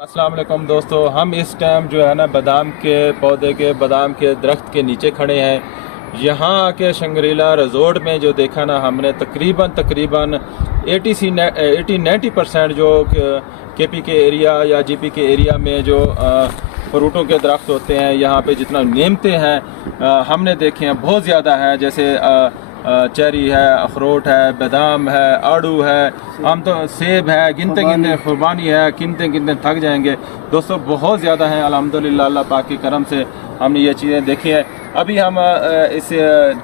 अस्सलाम वालेकुम दोस्तों, हम इस टाइम जो है ना बादाम के पौधे के बादाम के दरख्त के नीचे खड़े हैं। यहाँ आके शंग्रीला रिजोर्ट में जो देखा ना हमने तकरीबन 80-90% जो केपी के एरिया या जीपी के एरिया में जो फ्रूटों के दरख्त होते हैं, यहाँ पे जितना नेमते हैं हमने देखे हैं बहुत ज़्यादा है। जैसे चेरी है, अखरोट है, बादाम है, आड़ू है, हम तो सेब है, गिनते गिनते खुरबानी है, गिनते थक जाएंगे दोस्तों। बहुत ज़्यादा हैं अल्हम्दुलिल्लाह, अल्लाह पाक के करम से हमने ये चीज़ें देखी हैं। अभी हम इस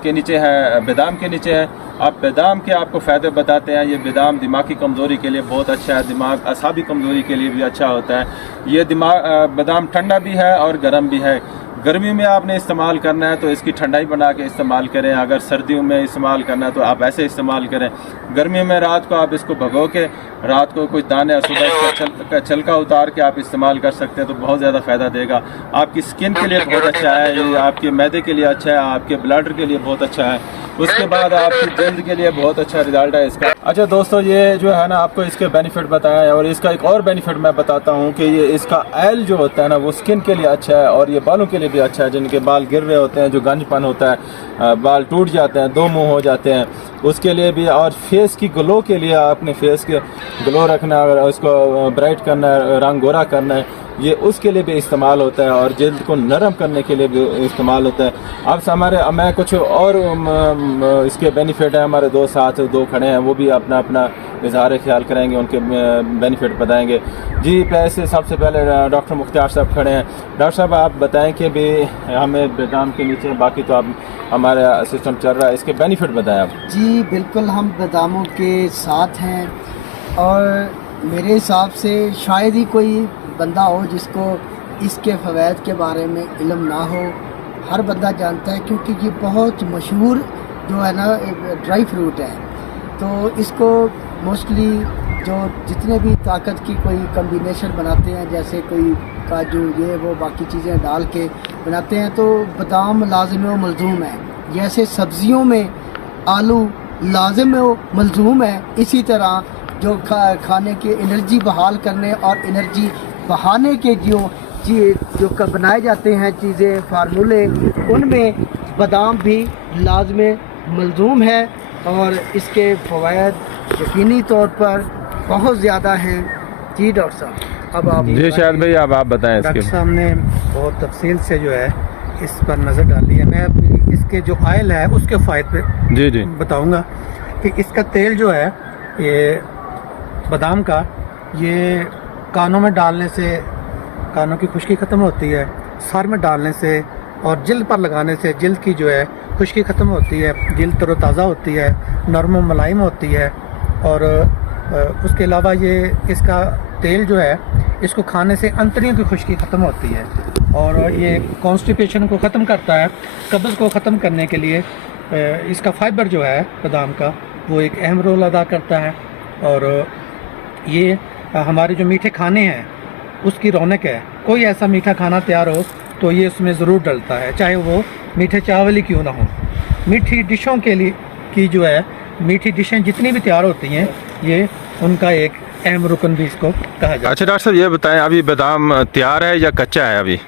के नीचे हैं, बादाम के नीचे हैं। अब बादाम के आपको फ़ायदे बताते हैं। ये बादाम दिमागी कमज़ोरी के लिए बहुत अच्छा है, दिमाग असाबी कमज़ोरी के लिए भी अच्छा होता है। ये बादाम ठंडा भी है और गर्म भी है। गर्मियों में आपने इस्तेमाल करना है तो इसकी ठंडाई बना के इस्तेमाल करें। अगर सर्दियों में इस्तेमाल करना है तो आप ऐसे इस्तेमाल करें। गर्मियों में रात को आप इसको भगो के रात को कुछ दाने सुबह इसका छलका उतार के आप इस्तेमाल कर सकते हैं तो बहुत ज़्यादा फ़ायदा देगा। आपकी स्किन के लिए बहुत अच्छा है, ये आपके मैदे के लिए अच्छा है, आपके ब्लडर के लिए बहुत अच्छा है। उसके बाद आपकी जल्द के लिए बहुत अच्छा रिजल्ट है इसका। अच्छा दोस्तों, ये जो है ना आपको इसके बेनिफिट बताया है और इसका एक और बेनिफिट मैं बताता हूँ कि ये इसका ऑयल जो होता है ना वो स्किन के लिए अच्छा है और ये बालों के लिए भी अच्छा है। जिनके बाल गिर रहे होते हैं, जो गंजपन होता है, बाल टूट जाते हैं, दो मुंह हो जाते हैं, उसके लिए भी। और फेस की ग्लो के लिए, अपने फेस के ग्लो रखना, उसको ब्राइट करना, रंग गोरा करना है, ये उसके लिए भी इस्तेमाल होता है और जल्द को नरम करने के लिए भी इस्तेमाल होता है। अब मैं कुछ और इसके बेनिफिट है, हमारे दो साथ दो खड़े हैं, वो भी अपना अपना इजहार ख्याल करेंगे, उनके बेनिफिट बताएंगे। जी पैसे सबसे पहले डॉक्टर मुख्तार साहब खड़े हैं। डॉक्टर साहब आप बताएं कि भी हमें बादाम के नीचे, बाकी तो आप हमारा सिस्टम चल रहा है, इसके बेनिफिट बताएं आप। जी बिल्कुल, हम बादामों के साथ हैं और मेरे हिसाब से शायद ही कोई बंदा हो जिसको इसके फ़वाइद के बारे में इल्म ना हो। हर बंदा जानता है क्योंकि ये बहुत मशहूर जो है ना ड्राई फ्रूट है। तो इसको मोस्टली जो जितने भी ताकत की कोई कम्बिनेशन बनाते हैं, जैसे कोई काजू ये वो बाकी चीज़ें डाल के बनाते हैं, तो बादाम लाजिम व मलजूम है। जैसे सब्ज़ियों में आलू लाजिम व मलजूम है, इसी तरह जो खाने की एनर्जी बहाल करने और एनर्जी बहाने के जो बनाए जाते हैं चीज़ें, फार्मूले, उनमें बादाम भी लाजम मलजूम है और इसके फ़वाइद यकीनी तौर पर बहुत ज़्यादा हैं। जी डॉक्टर साहब, अब आप जी शायद भाई अब आप बताएं। डॉक्टर साहब ने बहुत तफसील से जो है इस पर नज़र डाली है। मैं अब इसके जो ऑयल है उसके फ़ायदे पे जी बताऊंगा कि इसका तेल जो है ये बादाम का, ये कानों में डालने से कानों की खुश्की ख़त्म होती है, सर में डालने से और जिल्द पर लगाने से जिल्द की जो है खुश्की ख़त्म होती है, जिल्द तरोताज़ा होती है, नरम व मुलायम होती है। और उसके अलावा ये इसका तेल जो है इसको खाने से अंतड़ियों की खुश्की ख़त्म होती है और ये कॉन्स्टिपेशन को ख़त्म करता है। कब्ज़ को ख़त्म करने के लिए इसका फाइबर जो है बादाम का वो एक अहम रोल अदा करता है। और ये हमारे जो मीठे खाने हैं उसकी रौनक है। कोई ऐसा मीठा खाना तैयार हो तो ये उसमें ज़रूर डलता है, चाहे वो मीठे चावल ही क्यों ना हो। मीठी डिशों के लिए की जो है, मीठी डिशें जितनी भी तैयार होती हैं, ये उनका एक अहम रुकन भी इसको कहा जाता है। अच्छा डॉक्टर साहब ये बताएं, अभी बादाम तैयार है या कच्चा है? अभी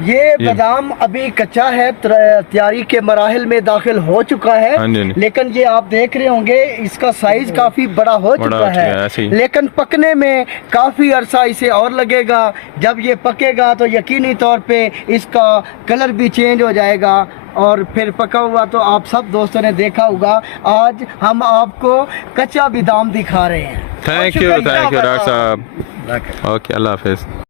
ये बादाम अभी कच्चा है, तैयारी के मराहिल में दाखिल हो चुका है। लेकिन ये आप देख रहे होंगे इसका साइज काफी बड़ा हो चुका है, लेकिन पकने में काफी अरसा इसे और लगेगा। जब ये पकेगा तो यकीनी तौर पे इसका कलर भी चेंज हो जाएगा और फिर पका हुआ तो आप सब दोस्तों ने देखा होगा। आज हम आपको कच्चा बादाम दिखा रहे हैं। थैंक यू डॉक्टर साहब। ओके, अल्लाह हाफिज।